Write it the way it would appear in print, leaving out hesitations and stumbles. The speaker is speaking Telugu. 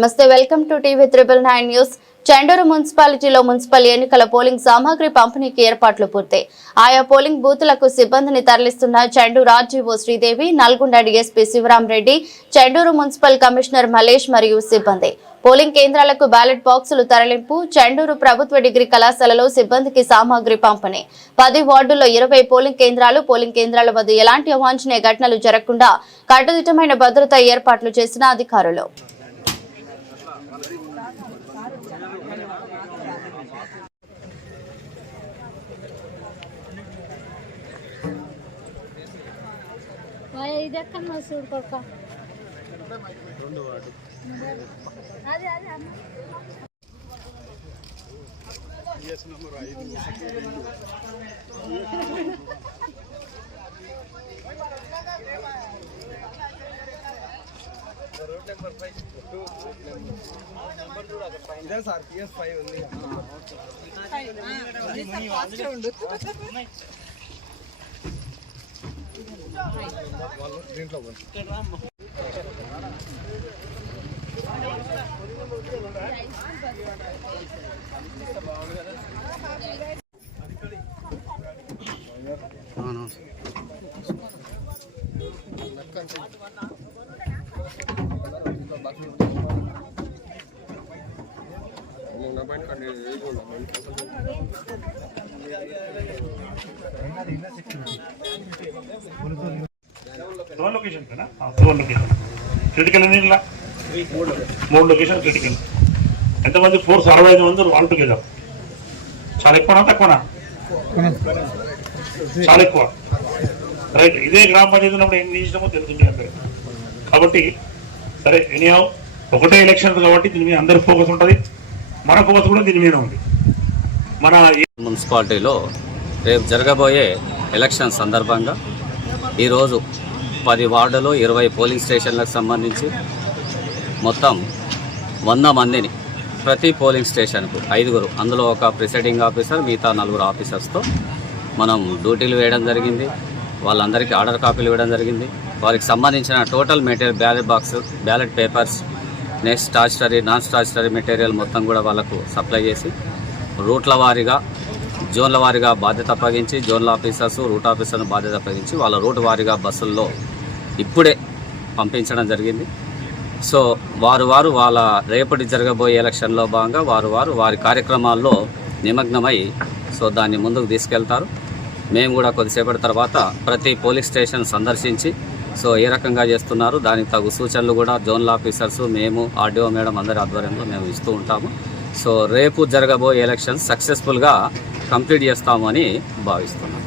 నమస్తే, welcome to TV 999 news. Chandur మున్సిపాలిటీలో మున్సిపల్ ఎన్నికల పోలింగ్ సామాగ్రి పంపిణీకి ఏర్పాట్లు పూర్తయి ఆయా పోలింగ్ బూతులకు సిబ్బందిని తరలిస్తున్న Chandur RDO Sridevi, Nalgonda DSP Shivaram Reddy, Chandur municipal commissioner Malesh మరియు సిబ్బంది. పోలింగ్ కేంద్రాలకు బ్యాలెట్ బాక్సులు తరలింపు. చెండూరు ప్రభుత్వ డిగ్రీ కళాశాలలో సిబ్బందికి సామాగ్రి పంపిణీ. 10 వార్డుల్లో 20 పోలింగ్ కేంద్రాల వద్ద ఎలాంటి అవాంఛనీయ ఘటనలు జరగకుండా కట్టుదిట్టమైన భద్రతా ఏర్పాట్లు చేసిన అధికారులు. క్రిటికల్ మూడు లొకేషన్ క్రిటికల్. ఎంతమంది? 465 మంది ఆల్ టుగెదర్. చాలా ఎక్కువనా తక్కువనా? చాలా ఎక్కువ. రైట్. ఇదే గ్రామ పంచాయతీ ఉన్నప్పుడు ఏం చేసినామో తెలుస్తుంది అందరూ. కాబట్టి సరే, ఎనీహౌ ఒకటే ఎలక్షన్ కాబట్టి దీని మీద అందరి ఫోకస్ ఉంటుంది. మన ఫోకస్ కూడా దీని మీద ఉంది. మన మున్సిపాలిటీలో రేపు జరగబోయే ఎలక్షన్ సందర్భంగా ఈరోజు 10 వార్డులు 20 పోలింగ్ స్టేషన్లకు సంబంధించి మొత్తం 100 మందిని ప్రతి పోలింగ్ స్టేషన్కు 5గురు, అందులో ఒక ప్రిసైడింగ్ ఆఫీసర్, మిగతా 4 ఆఫీసర్స్తో మనం డ్యూటీలు వేయడం జరిగింది. వాళ్ళందరికీ ఆర్డర్ కాపీలు ఇవ్వడం జరిగింది. వారికి సంబంధించిన total material, ballot box, ballot papers, next statutory, non statutory material మొత్తం కూడా వాళ్ళకు సప్లై చేసి రూట్ల వారీగా, జోన్ల వారీగా బాధ్యత అప్పగించి, జోన్ల ఆఫీసర్స్, రూట్ ఆఫీసర్ను బాధ్యత అప్పగించి వాళ్ళ రూట్ వారీగా బస్సుల్లో ఇప్పుడే పంపించడం జరిగింది. సో వారు వాళ్ళ రేపటి జరగబోయే ఎలక్షన్లో భాగంగా వారి కార్యక్రమాల్లో నిమగ్నమై సో దాన్ని ముందుకు తీసుకెళ్తారు. మేము కూడా కొద్దిసేపటి తర్వాత ప్రతి పోలీస్ స్టేషన్ సందర్శించి సో ఏ రకంగా చేస్తున్నారు దానికి తగు సూచనలు కూడా జోన్ల ఆఫీసర్స్, మేము, ఆర్డీఓ మేడం అందరి ఆధ్వర్యంలో మేము ఇస్తూ ఉంటాము. సో రేపు జరగబోయే ఎలక్షన్ సక్సెస్ఫుల్గా కంప్లీట్ చేస్తామని భావిస్తున్నాం.